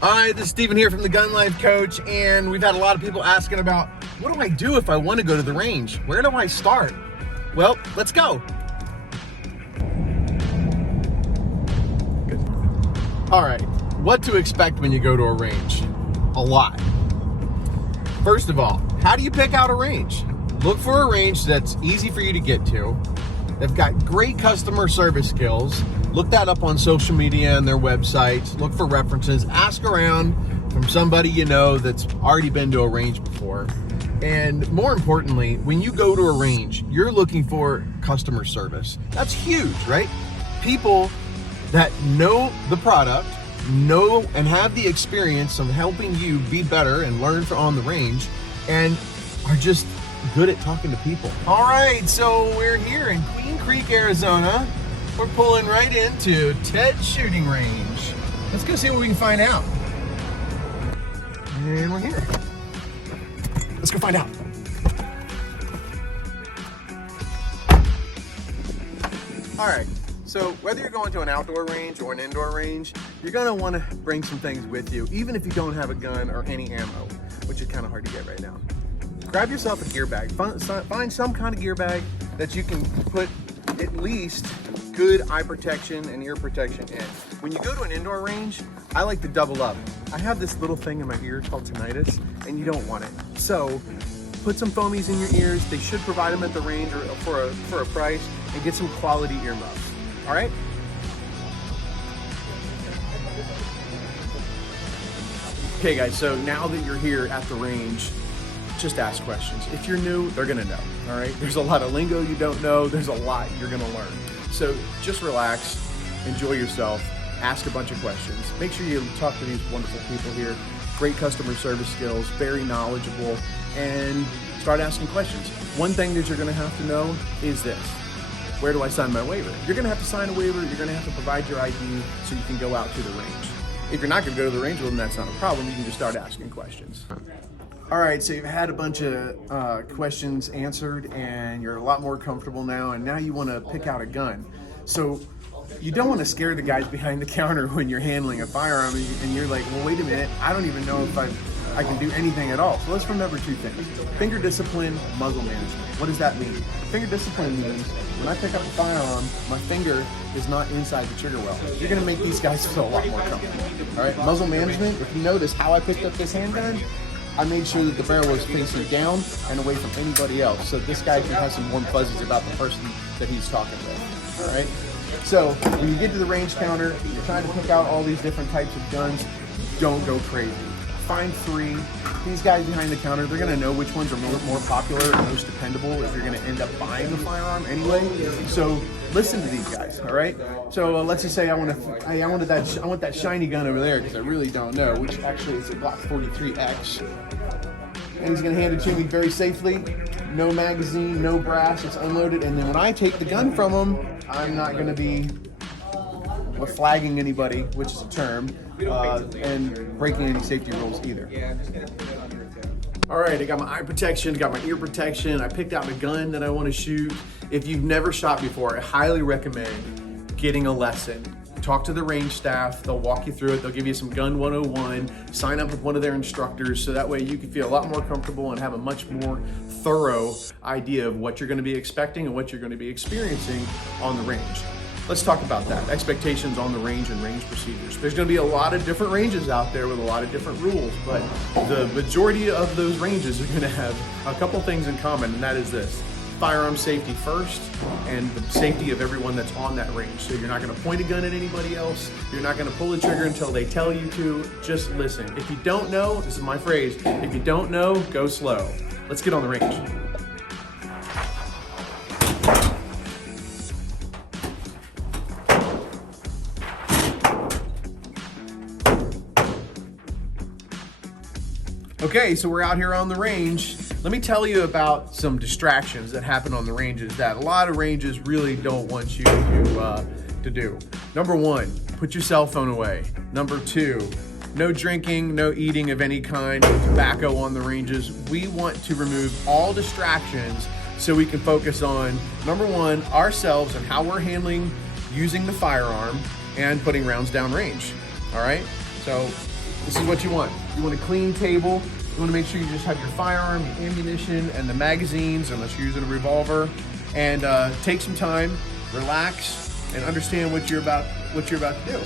Hi, this is Steven here from the GunLife Coach, and we've had a lot of people asking about, what do I do if I want to go to the range? Where do I start? Well, let's go. Good. All right, what to expect when you go to a range? A lot. First of all, how do you pick out a range? Look for a range that's easy for you to get to. They've got great customer service skills. Look that up on social media and their websites. Look for references. Ask around from somebody you know that's already been to a range before. And more importantly, when you go to a range, you're looking for customer service. That's huge, right? People that know the product, know and have the experience of helping you be better and learn on the range, and are just good at talking to people. All right, so we're here in Queen Creek, Arizona. We're pulling right into Ted's shooting range. Let's go see what we can find out. And we're here. Let's go find out. All right, so whether you're going to an outdoor range or an indoor range, you're gonna wanna bring some things with you, even if you don't have a gun or any ammo, which is kind of hard to get right now. Grab yourself a gear bag. Find some kind of gear bag that you can put at least good eye protection and ear protection in. When you go to an indoor range, I like to double up. I have this little thing in my ear called tinnitus, and you don't want it. So put some foamies in your ears. They should provide them at the range or for a price, and get some quality earmuffs. All right? Okay guys, so now that you're here at the range, just ask questions. If you're new, they're gonna know, all right? There's a lot of lingo you don't know. There's a lot you're gonna learn. So just relax, enjoy yourself, ask a bunch of questions. Make sure you talk to these wonderful people here. Great customer service skills, very knowledgeable, and start asking questions. One thing that you're gonna have to know is this: where do I sign my waiver? You're gonna have to sign a waiver, you're gonna have to provide your ID so you can go out to the range. If you're not gonna go to the range, well, then that's not a problem. You can just start asking questions. All right, so you've had a bunch of questions answered, and you're a lot more comfortable now, and now you want to pick out a gun. So you don't want to scare the guys behind the counter when you're handling a firearm, and you're like, well, wait a minute, I don't even know if I can do anything at all. So let's remember two things: finger discipline, muzzle management. What does that mean? Finger discipline means when I pick up a firearm, my finger is not inside the trigger well. You're gonna make these guys feel a lot more comfortable. All right, muzzle management, if you notice how I picked up this handgun, I made sure that the barrel was facing down and away from anybody else, so this guy can have some warm fuzzies about the person that he's talking with, all right? So when you get to the range counter, you're trying to pick out all these different types of guns, don't go crazy. Find three. These guys behind the counter, they're gonna know which ones are more popular and most dependable if you're gonna end up buying a firearm anyway. So listen to these guys, all right? So let's just say I want that shiny gun over there because I really don't know, which actually is a Glock 43X. And he's gonna hand it to me very safely. No magazine, no brass, it's unloaded. And then when I take the gun from him, I'm not gonna be flagging anybody, which is a term, and breaking any safety rules either. All right, I got my eye protection, got my ear protection. I picked out a gun that I want to shoot. If you've never shot before, I highly recommend getting a lesson. Talk to the range staff, they'll walk you through it, they'll give you some gun 101, sign up with one of their instructors, so that way you can feel a lot more comfortable and have a much more thorough idea of what you're gonna be expecting and what you're gonna be experiencing on the range. Let's talk about that, expectations on the range and range procedures. There's gonna be a lot of different ranges out there with a lot of different rules, but the majority of those ranges are gonna have a couple things in common, and that is this: firearm safety first, and the safety of everyone that's on that range. So you're not gonna point a gun at anybody else, you're not gonna pull the trigger until they tell you to, just listen. If you don't know, this is my phrase, if you don't know, go slow. Let's get on the range. Okay, so we're out here on the range. Let me tell you about some distractions that happen on the ranges that a lot of ranges really don't want you to do. Number one, put your cell phone away. Number two, no drinking, no eating of any kind, no tobacco on the ranges. We want to remove all distractions so we can focus on, number one, ourselves and how we're handling using the firearm and putting rounds down range. All right, so This is what you want. You want a clean table. You want to make sure you just have your firearm, your ammunition, and the magazines, unless you're using a revolver. And take some time, relax, and understand what you're about to do.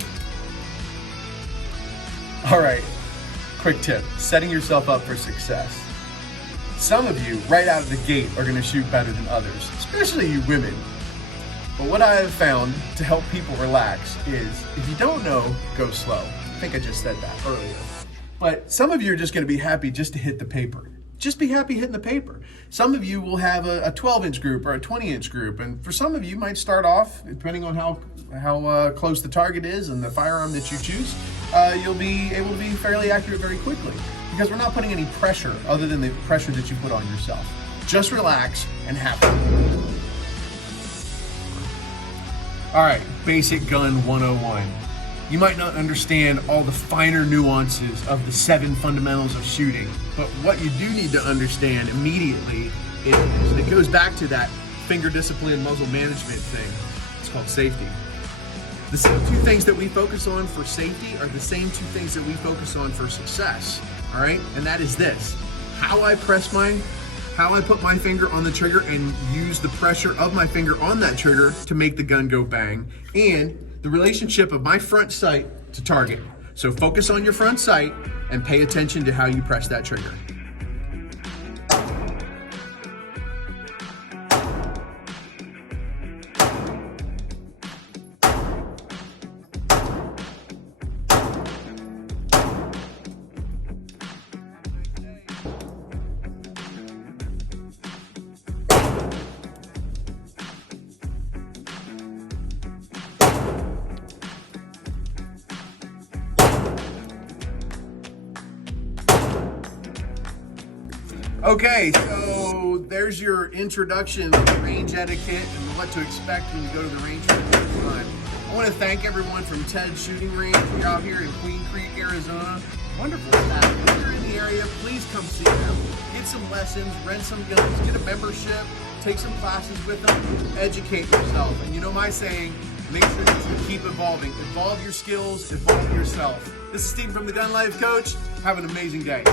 All right, quick tip, setting yourself up for success. Some of you, right out of the gate, are gonna shoot better than others, especially you women. But what I have found to help people relax is, if you don't know, go slow. I think I just said that earlier. But some of you are just gonna be happy just to hit the paper. Just be happy hitting the paper. Some of you will have a 12-inch group or a 20-inch group, and for some of you might start off, depending on how close the target is and the firearm that you choose, you'll be able to be fairly accurate very quickly, because we're not putting any pressure other than the pressure that you put on yourself. Just relax and have fun. All right, basic gun 101. You might not understand all the finer nuances of the 7 fundamentals of shooting, but what you do need to understand immediately is, and it goes back to that finger discipline, muzzle management thing. It's called safety. The same 2 things that we focus on for safety are the same 2 things that we focus on for success, all right? And that is this: how I put my finger on the trigger and use the pressure of my finger on that trigger to make the gun go bang, and the relationship of my front sight to target. So focus on your front sight and pay attention to how you press that trigger. Okay, so there's your introduction to range etiquette and what to expect when you go to the range for the first time. I want to thank everyone from Ted's Shooting Range. We're out here in Queen Creek, Arizona. Wonderful staff. If you're in the area, please come see them. Get some lessons, rent some guns, get a membership, take some classes with them, educate yourself. And you know my saying, make sure that you keep evolving. Evolve your skills, evolve yourself. This is Steve from the GunLife Coach. Have an amazing day.